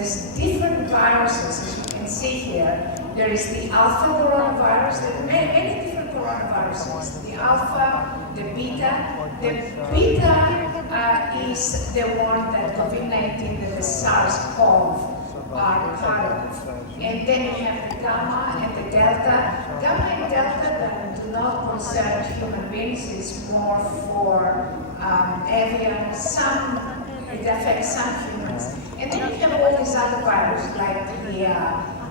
there's different viruses, as you can see here. There is the alpha coronavirus, there are many different coronaviruses. The alpha, the beta. The beta is the one that COVID-19, that the SARS-CoV are part of. And then you have the gamma and the delta. Gamma and delta that do not concern human beings, is more for avian, it affects some humans. And then you have all these other viruses, like the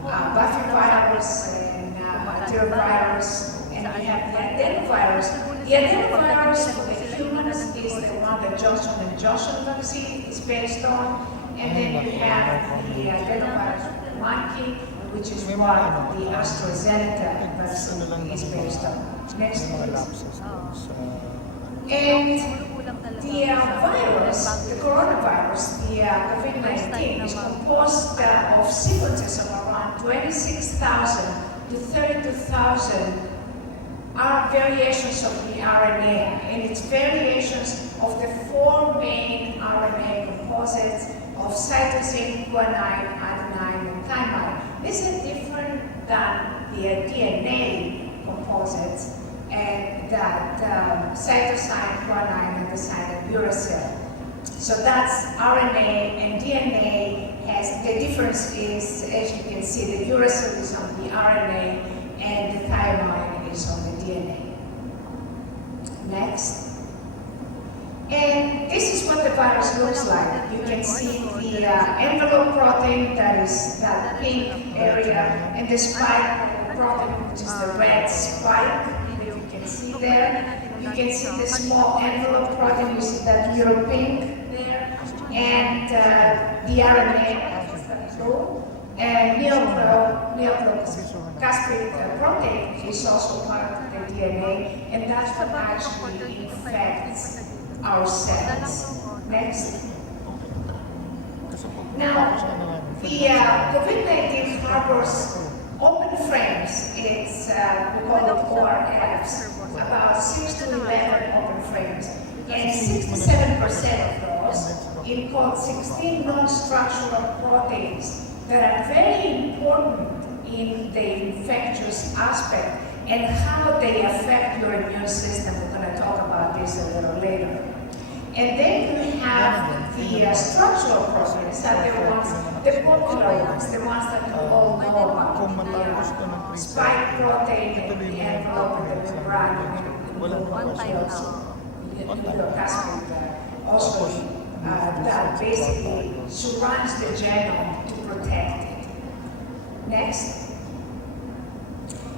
Buffy virus and enterovirus, and you have the adenovirus. The adenovirus for the humans is the one that Johnson & Johnson vaccine is based on, and then you have the adenovirus for the monkey, which is what the AstraZeneca vaccine is based on. Next, please. And the virus, the coronavirus, the COVID-19, is composed of sequences of around 26,000 to 32,000 variations of the RNA, and it's variations of the four main RNA composites of cytosine, guanine, adenine, and thymine. This is different than the DNA composites, and that cytosine, guanine, and the and uracil. So that's RNA, and DNA has, the difference is, as you can see, the uracil is on the RNA and the thymine is on the DNA. Next. And this is what the virus looks like. You can see the envelope protein, that is that pink area, and the spike protein, which is the red spike that you can see there. You can see the small envelope protein, you see that little pink there, and the RNA, blue, and nucleocapsid protein is also part of the DNA, and that's what actually infects our cells. Next. Now, the COVID-19 harbors open frames. It's, we call it ORFs, about 6 to 11 open frames. And 67% of those encode 16 non-structural proteins that are very important in the infectious aspect and how they affect your immune system. We're going to talk about this a little later. And then we have the structural proteins, that are the ones, the popular ones, the ones that you all know about. The spike protein, and the envelope, and the membrane, also that basically surrounds the genome to protect it. Next.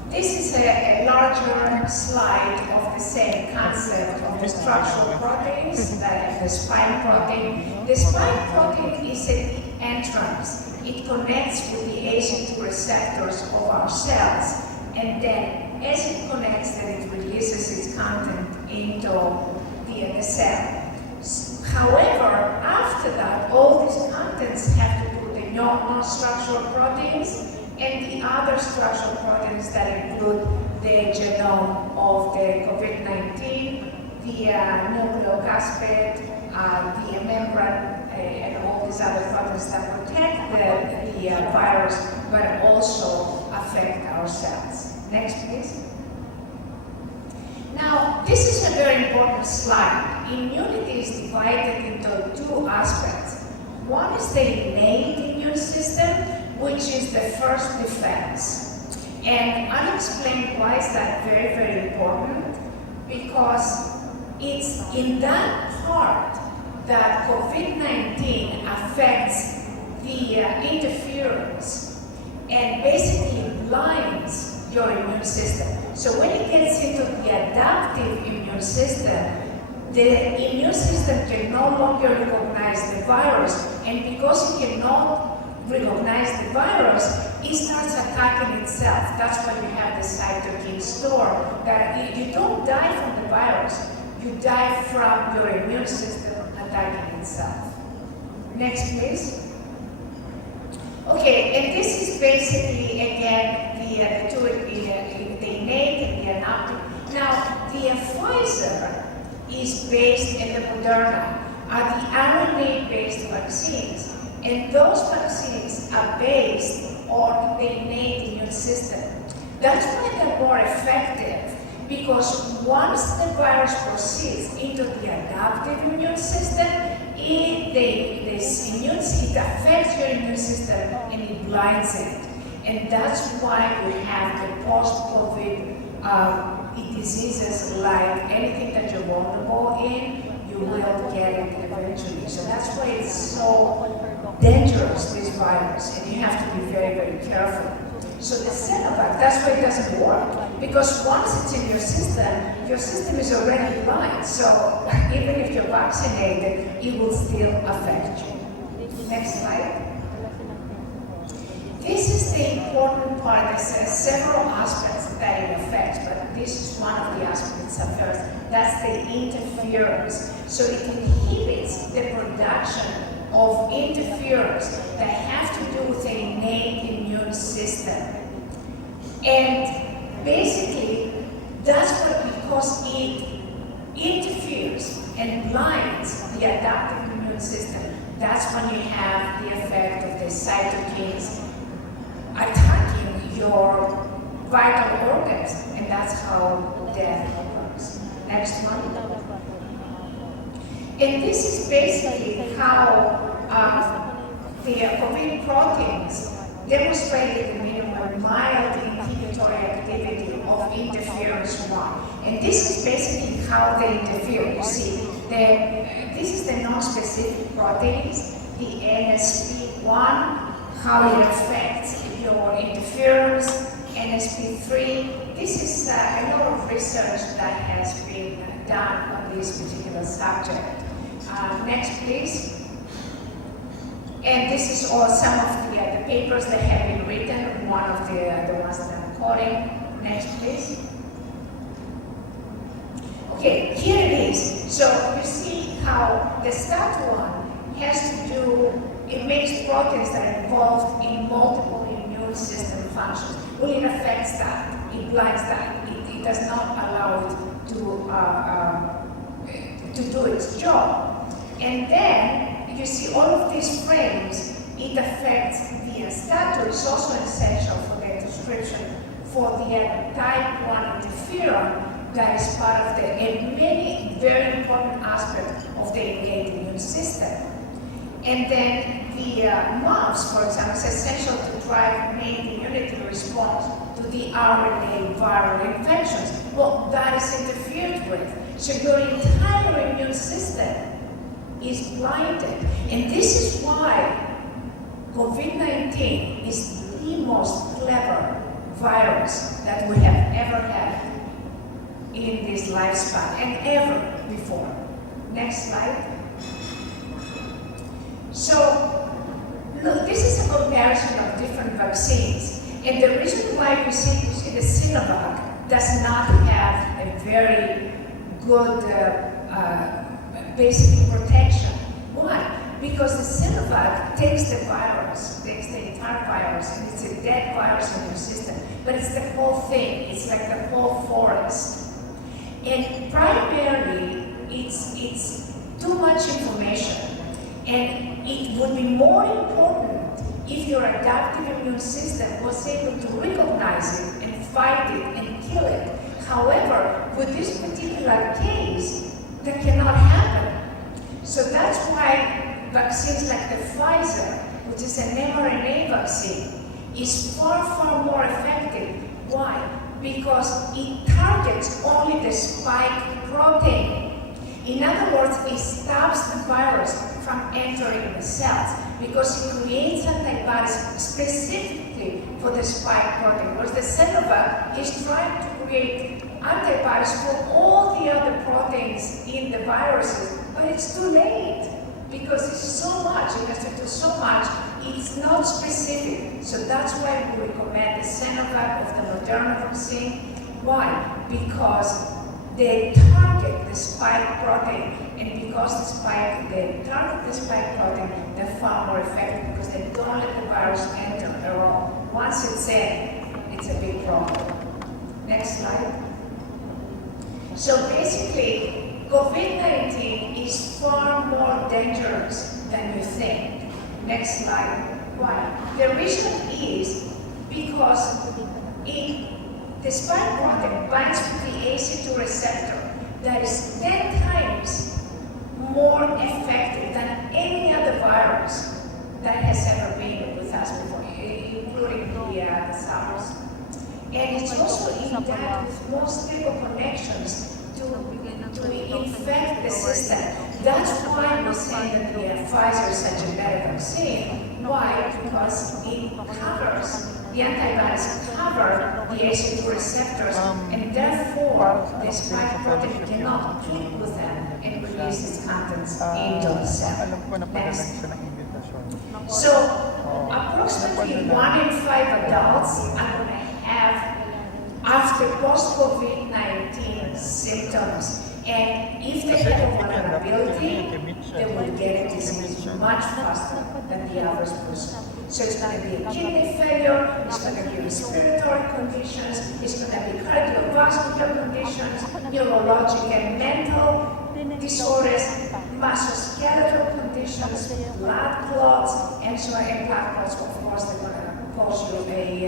This is a larger slide of the same concept of the structural proteins, like the spike protein. The spike protein is an entrance. It connects with the ACE2 receptors of our cells, and then as it connects, then it releases its content into the cell. However, after that, all these contents have to do with the non-structural proteins and the other structural proteins that include the genome of the COVID-19, the nucleocapsid, the membrane, and all these other proteins that protect the virus, but also affect our cells. Next, please. Now, this is a very important slide. Immunity is divided into two aspects. One is the innate immune system, which is the first defense. And I'll explain why is that very, very important, because it's in that part that COVID-19 affects the interference and basically blinds your immune system. So when it gets into the adaptive immune system, the immune system can no longer recognize the virus, and because it cannot recognize the virus, it starts attacking itself. That's why you have the cytokine storm, that you don't die from the virus, you die from your immune system attacking itself. Next, please. Okay, and this is basically, again, the two, the innate and the adaptive. Now, the Pfizer is based, and the Moderna are the RNA-based vaccines. And those vaccines are based on the innate immune system. That's why they're more effective, because once the virus proceeds into the adaptive immune system, it affects your immune system and it blinds it. And that's why we have the post-COVID diseases, like anything that you're vulnerable in, you will get it eventually. So that's why it's so dangerous, this virus, and you have to be very, very careful. So the Sinovac, that's why it doesn't work, because once it's in your system is already blind. So even if you're vaccinated, it will still affect you. Next slide. This is the important part. There's several aspects that it affects, but this is one of the aspects at first. That's the interference. So it inhibits the production of interference that have to do with the innate immune system. And basically, that's what, because it interferes and blinds the adaptive immune system, that's when you have the effect of the cytokines attacking your vital organs, and that's how death occurs. Next one. And this is basically how the COVID proteins demonstrated the minimum mild inhibitory activity of interference 1. And this is basically how they interfere. You see, this is the non-specific proteins, the NSP1, how it affects your interference, NSP3. This is a lot of research that has been done on this particular subject. Next, please. And this is all some of the papers that have been written, one of the ones that I'm quoting. Next, please. Okay, here it is. So you see how the STAT1 has to do, it makes proteins that are involved in multiple immune system functions. Well, it affects that, it blinds that, it does not allow it to do its job. And then you see all of these frames, it affects the STAT2. It's also essential for the description for the type 1 interferon that is part of a many very important aspects of the innate immune system. And then the MUFs, for example, is essential to drive innate immunity response to the RNA viral infections. Well, that is interfered with. So your entire immune system is blinded. And this is why COVID-19 is the most clever virus that we have ever had in this lifespan and ever before. Next slide. So, look, this is a comparison of different vaccines. And the reason why you see the Sinovac does not have a very good basic protection. Why? Because the Sinovac takes the virus, takes the entire virus, and it's a dead virus in your system. But it's the whole thing. It's like the whole forest. And primarily, it's too much information. And it would be more important if your adaptive immune system was able to recognize it and fight it and kill it. However, with this particular case, that cannot happen. So that's why vaccines like the Pfizer, which is an mRNA vaccine, is far, far more effective. Why? Because it targets only the spike protein. In other words, it stops the virus from entering the cells because it creates antibodies specifically for the spike protein. Whereas the Sinovac is trying to create antibodies for all the other proteins in the viruses, but it's too late because it's so much, it has to do so much, it's not specific. So that's why we recommend the Sinovac of the Moderna vaccine. Why? Because they target the spike protein, and because they target the spike protein, they're far more effective because they don't let the virus enter at all. Once it's in, it's a big problem. Next slide. So basically, COVID-19 is far more dangerous than you think. Next slide. Why? The reason is because the spike protein binds with the ACE2 receptor that is 10 times more effective than any other virus that has ever been with us before, including the SARS. And it's also intact with more stable connections to infect the system. That's why we're saying that Pfizer is such a better vaccine. Why? Because it covers, the antibodies cover the ACE2 receptors, and therefore the spike protein cannot click with them and release its contents into the cell. Next. So, approximately 1 in 5 adults are going to have after post-COVID-19 symptoms. And if they have a vulnerability, they will get a disease much faster than the average person. So it's going to be a kidney failure, it's going to be respiratory conditions, it's going to be cardiovascular conditions, neurologic and mental disorders, musculoskeletal conditions, blood clots, and so on. And blood clots, of course, they're going to cause you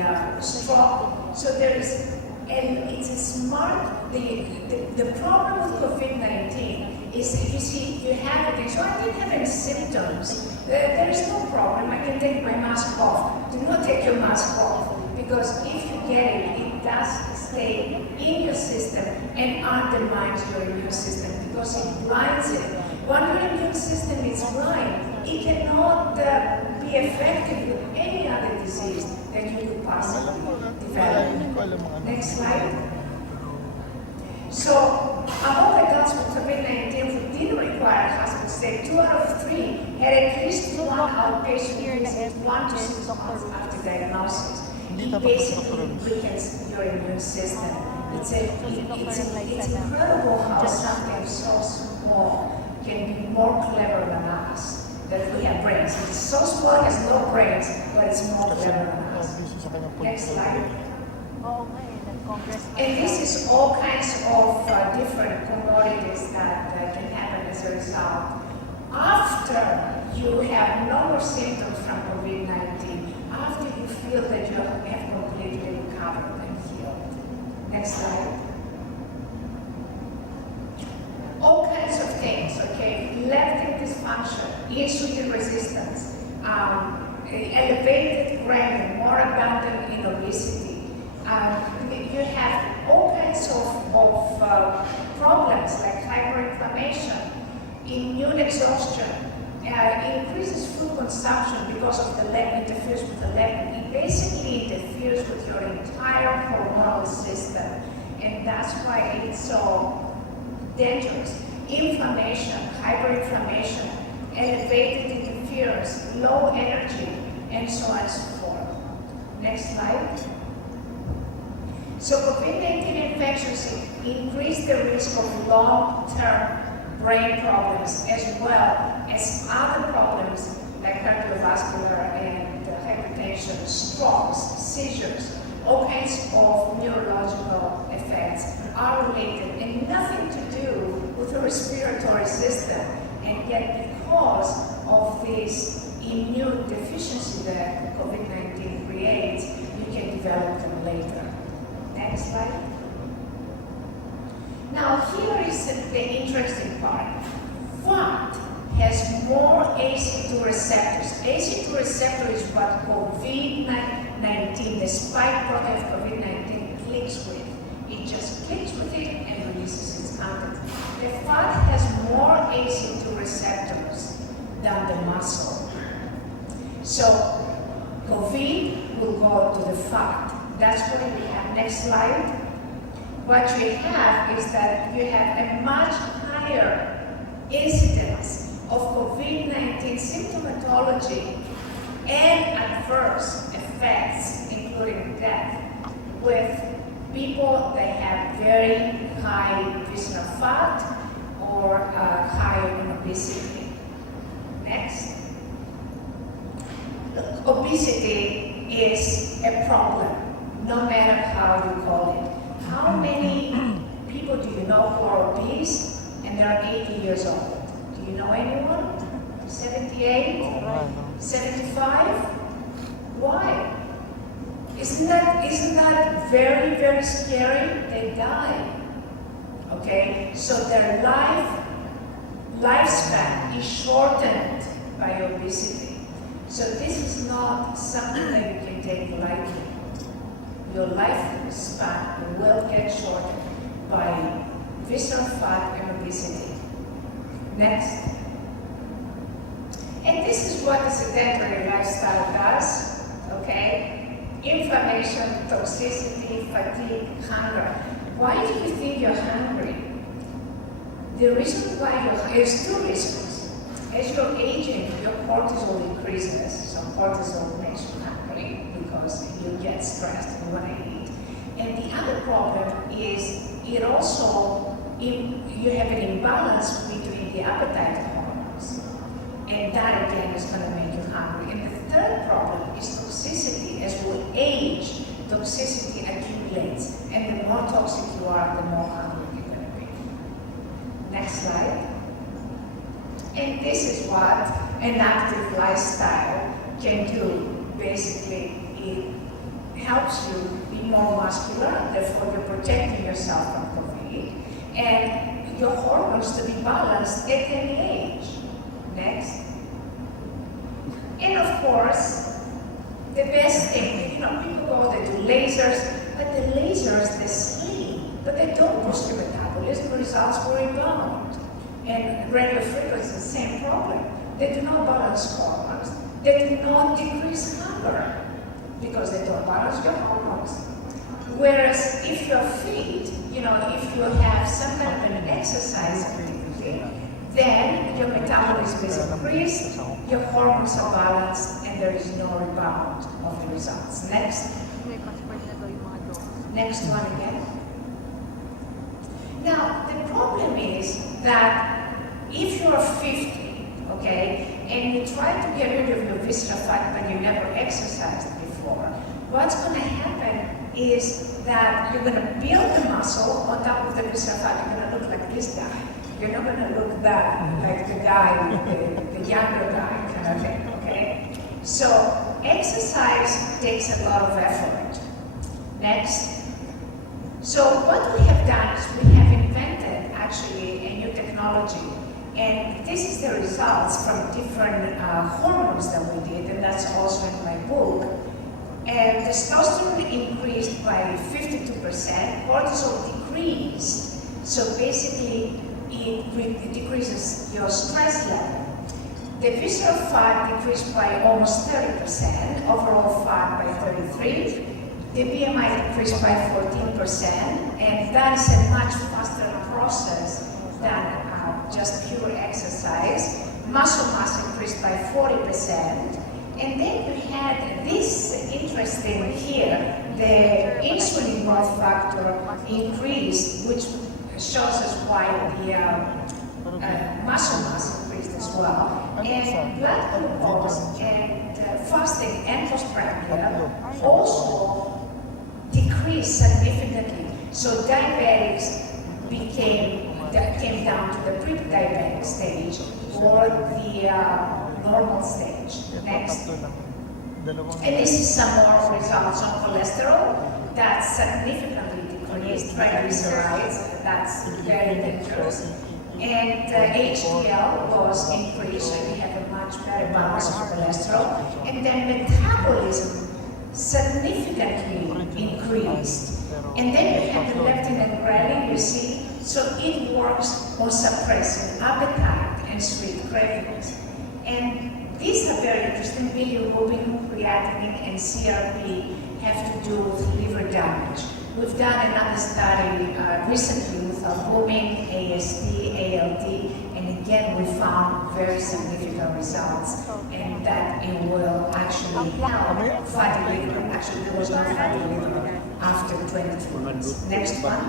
a stroke. So there is, and it's a smart, the problem with COVID-19 is that you see, you have it, so I didn't have any symptoms. There is no problem, I can take my mask off. Do not take your mask off, because if you get it, it does stay in your system and undermines your immune system because it blinds it. When your immune system is blind, it cannot be effective with any other disease that you could possibly develop. Next slide. So, among adults with COVID-19 who didn't require hospital stay, 2 out of 3 had at least one outpatient visit 1 to 6 months after diagnosis. It basically weakens your immune system. It's incredible how something so small can be more clever than us. That we have brains. It's so small, it has no brains, but it's more clever than us. Next slide. And this is all kinds of different commodities that can happen as a result. After you have no more symptoms from COVID-19, after you feel that you have completely recovered and healed. Next slide. All kinds of things, okay? Leptin dysfunction, insulin resistance, elevated ghrelin, more abundant in obesity. You have all kinds of problems like hyperinflammation, immune exhaustion, increases food consumption because of the leptin, interferes with the leptin. It basically interferes with your entire hormonal system, and that's why it's so dangerous. Inflammation, hyperinflammation, elevated interference, low energy, and so on and so forth. Next slide. So COVID-19 infections increase the risk of long-term brain problems as well as other problems like cardiovascular and hypertension, strokes, seizures. All kinds of neurological effects are related and nothing to do with the respiratory system. And yet because of this immune deficiency that COVID-19 creates, you can develop them later. Next slide. Now here is the interesting part. What has more ACE2 receptors? ACE2 receptor is what COVID-19, the spike protein of COVID-19 clicks with. It just clicks with it and releases its content. The fat has more ACE2 receptors than the muscle. So COVID will go to the fat. That's what we have. Next slide. What we have is that you have a much higher incidence of COVID-19 symptomatology and adverse effects, including death, with people that have very high visceral fat or high in obesity. Next. Obesity is a problem, no matter how you call it. How many people do you know who are obese and they're 80 years old? Do you know anyone? 78? 75? Why? Isn't that very, very scary? They die. Okay? So their lifespan is shortened by obesity. So this is not something that you can take lightly. Your lifespan will get shortened by visceral fat and obesity. Next. And this is what the sedentary lifestyle does, okay? Inflammation, toxicity, fatigue, hunger. Why do you think you're hungry? The reason why there's two reasons. As you're aging, your cortisol increases, so cortisol makes you hungry because you get stressed and want to eat. And the other problem is it also, you have an imbalance between the appetite hormones. And that again is going to make you hungry. And the third problem is toxicity. As we age, toxicity accumulates. And the more toxic you are, the more hungry you're going to be. Next slide. And this is what an active lifestyle can do. Basically, it helps you be more muscular, therefore you're protecting yourself from COVID, and your hormones to be balanced at any age. Next. And of course, the best thing, people go, they do lasers, but the lasers, they sleep, but they don't boost your metabolism, the results will rebound. And radio frequency is the same problem. They do not balance hormones. They do not decrease hunger because they don't balance your hormones. Whereas if you're fit, if you have some kind of an exercise activity, then your metabolism is increased, your hormones are balanced, and there is no rebound of the results. Next. Next one again. Now, the problem is that if you're 50, okay, and you try to get rid of your visceral fat but you never exercised before, what's going to happen is that you're going to build the muscle on top of the visceral fat. You're going to look like this guy. You're not going to look that like the guy, the younger guy kind of thing, okay? So exercise takes a lot of effort. Next. So what we have done is we have invented actually a new technology, and this is the results from different hormones that we did, and that's also in my book. And testosterone increased by 52%, cortisol decreased. So basically, it decreases your stress level. The visceral fat decreased by almost 30%, overall fat by 33%. The BMI decreased by 14%, and that is a much faster process than just pure exercise. Muscle mass increased by 40%. And then you had this interesting here, the insulin growth factor increased, which shows us why the muscle mass increased as well. And blood glucose and fasting and postprandial also decreased significantly. So diabetics came down to the pre-diabetic stage or the normal stage. Next. And this is some more results on cholesterol that significantly decreased, triglycerides, that's very dangerous. And HDL was increased, so we have a much better balance of cholesterol. And then metabolism significantly increased. And then you have the leptin and ghrelin, you see, so it works on suppressing appetite and sweet cravings. And these are very interesting. Bilirubin, creatinine, and CRP have to do with liver damage. We've done another study recently with albumin, ASD, ALD, and again we found very significant results, and that it will actually help fatty liver. Actually, there was no fatty liver after 22 months. Next one.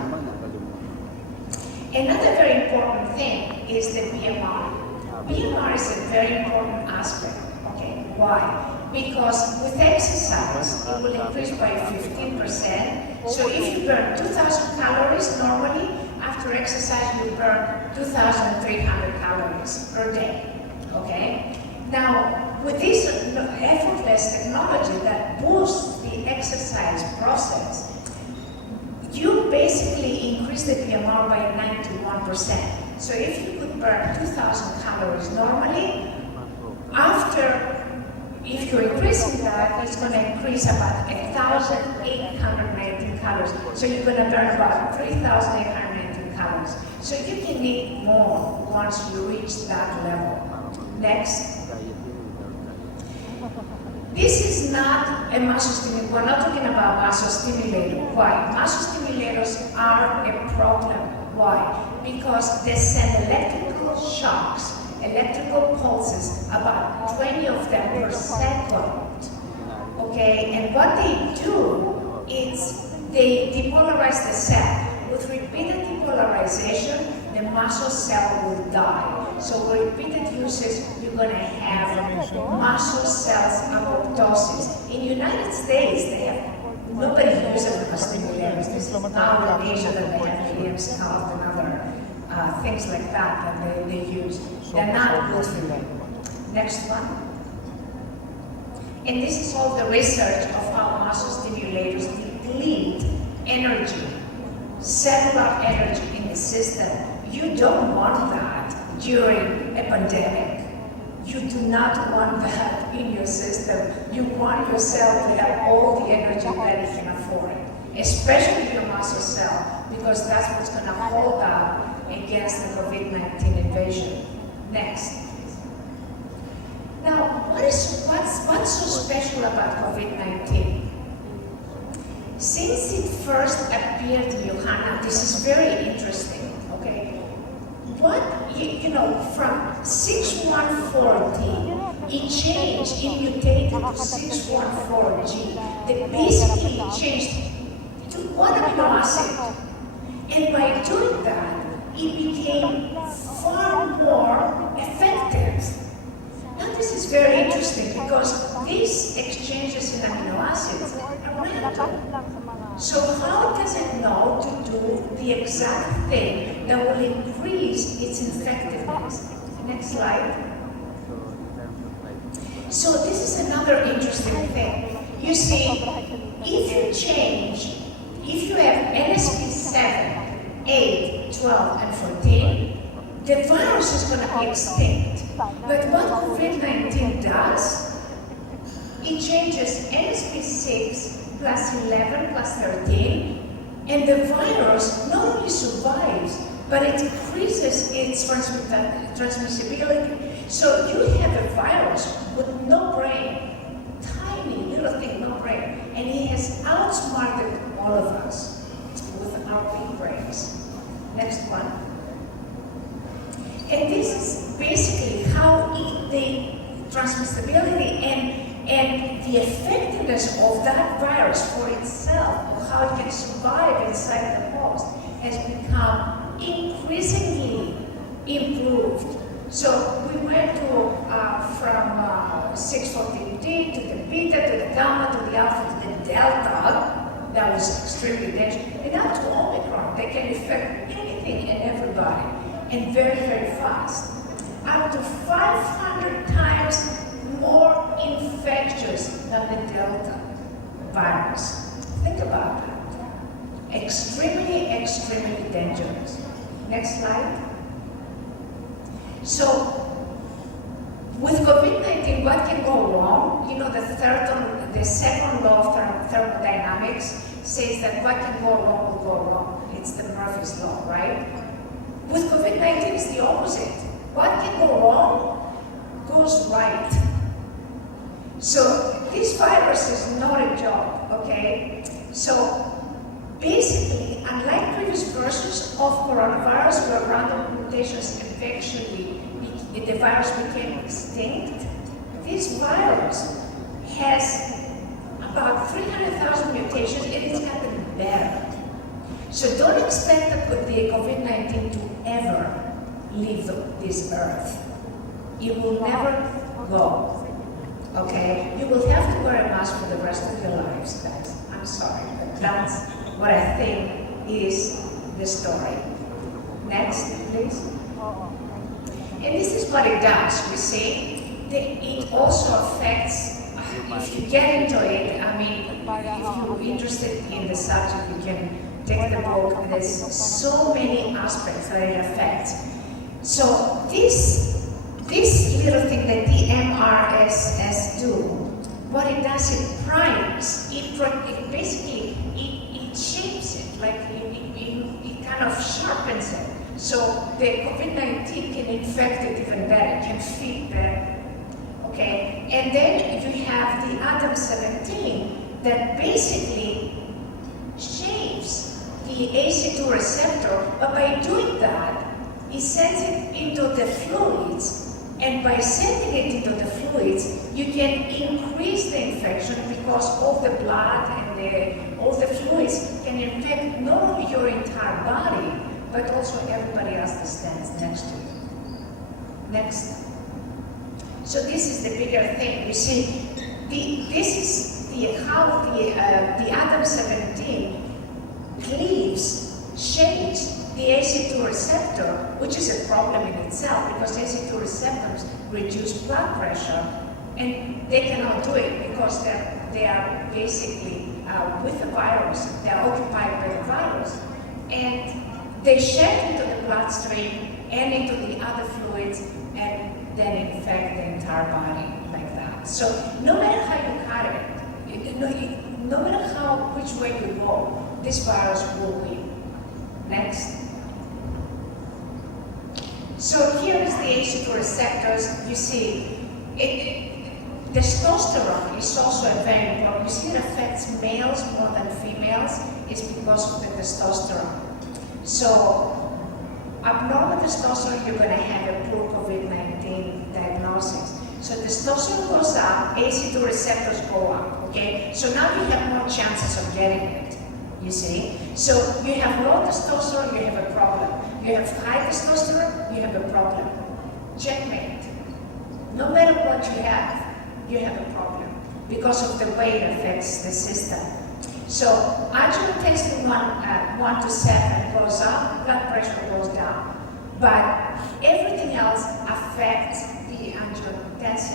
Another very important thing is the BMR. BMR is a very important aspect. Okay, why? Because with exercise, it will increase by 15%. So if you burn 2,000 calories normally, after exercise you burn 2,300 calories per day. Okay? Now, with this effortless there's technology that boosts the exercise process, you basically increase the BMR by 91%. So if you could burn 2,000 calories normally, if you're increasing that, it's going to increase about 1,819 calories. So you're going to burn about 3,819 calories. So you can eat more once you reach that level. Next. This is not a muscle stimulator. We're not talking about muscle stimulator. Why? Muscle stimulators are a problem. Why? Because they send electrical shocks, electrical pulses, about 20 of them per second. Okay, and what they do is they depolarize the cell. With repeated depolarization, the muscle cell will die. So with repeated uses, you're going to have muscle cells apoptosis. In the United States, nobody uses them as stimulators. This is now in Asia that they have ADMs called and other things like that they use. They're not good for you. Next one. And this is all the research of how muscle stimulators deplete energy, cellular energy in the system. You don't want that during a pandemic. You do not want that in your system. You want your cell to have all the energy that it can afford, especially your muscle cell, because that's what's going to hold up against the COVID-19 invasion. Next. Now, what's so special about COVID-19? Since it first appeared in Wuhan, this is very interesting, okay? From 614D, it changed, it mutated to 614G. That basically changed to one amino acid. And by doing that, it became far more effective. Now this is very interesting because these exchanges in amino acids are random. So how does it know to do the exact thing that will increase its effectiveness? Next slide. So this is another interesting thing. You see, if you have NSP7, 8, 12, and 14, the virus is going to be extinct. But what COVID-19 does, it changes NSP6 plus 11 plus 13, and the virus not only survives, but it increases its transmissibility. So you have a virus with no brain, tiny little thing, no brain, and he has outsmarted all of us with our big brains. Next one. And this is basically how the transmissibility and the effectiveness of that virus for itself, or how it can survive inside the host, has become increasingly improved. So we went from 614D to the beta, to the gamma, to the alpha, to the delta. That was extremely dangerous. And now to Omicron, they can affect anything and everybody, and very, very fast. Up to 500 times more infectious than the Delta virus. Think about that. Extremely, extremely dangerous. Next slide. So, with COVID-19, what can go wrong? You know, the second law of thermodynamics says that what can go wrong will go wrong. It's the Murphy's law, right? With COVID-19, it's the opposite. What can go wrong goes right. So this virus is not a joke, okay? So basically, unlike previous versions of coronavirus where random mutations eventually the virus became extinct, this virus has about 300,000 mutations and it's gotten better. So don't expect the COVID-19 to ever leave this earth. It will never go, okay? You will have to wear a mask for the rest of your lives, guys. I'm sorry, but that's what I think is the story. Next, please. And this is what it does, you see. It also affects if you get into it, I mean, if you're interested in the subject, you can take the book. There's so many aspects that it affects. So this little thing that the MRSS do, what it does, it primes, it basically shapes it, like it kind of sharpens it. So the COVID-19 can infect it even better, can fit better. Okay, and then you have the Adam-17 that basically shapes the ACE2 receptor, but by doing that, it sends it into the fluids, and by sending it into the fluids, you can increase the infection because all the blood and all the fluids can infect not only your entire body, but also everybody else that stands next to you. Next. So this is the bigger thing. You see, this is how the Adam-17 cleaves, shapes the ACE2 receptor, which is a problem in itself because ACE2 receptors reduce blood pressure, and they cannot do it because they are basically with the virus. They are occupied by the virus, and they shed into the bloodstream and into the other fluids, and then infect the entire body like that. So no matter how you cut it, no matter which way you go, this virus will win. Next. So here is the ACE2 receptors. You see, testosterone is also a very important. You see, it affects males more than females. It's because of the testosterone. So abnormal testosterone, you're going to have a poor COVID-19 diagnosis. So testosterone goes up, ACE2 receptors go up, okay? So now you have more chances of getting it, you see? So you have low testosterone, you have a problem. You have high testosterone, you have a problem. Checkmate. No matter what you have a problem because of the way it affects the system. So angiotensin 1 to 7 goes up, blood pressure goes down. But everything else affects the angiotensin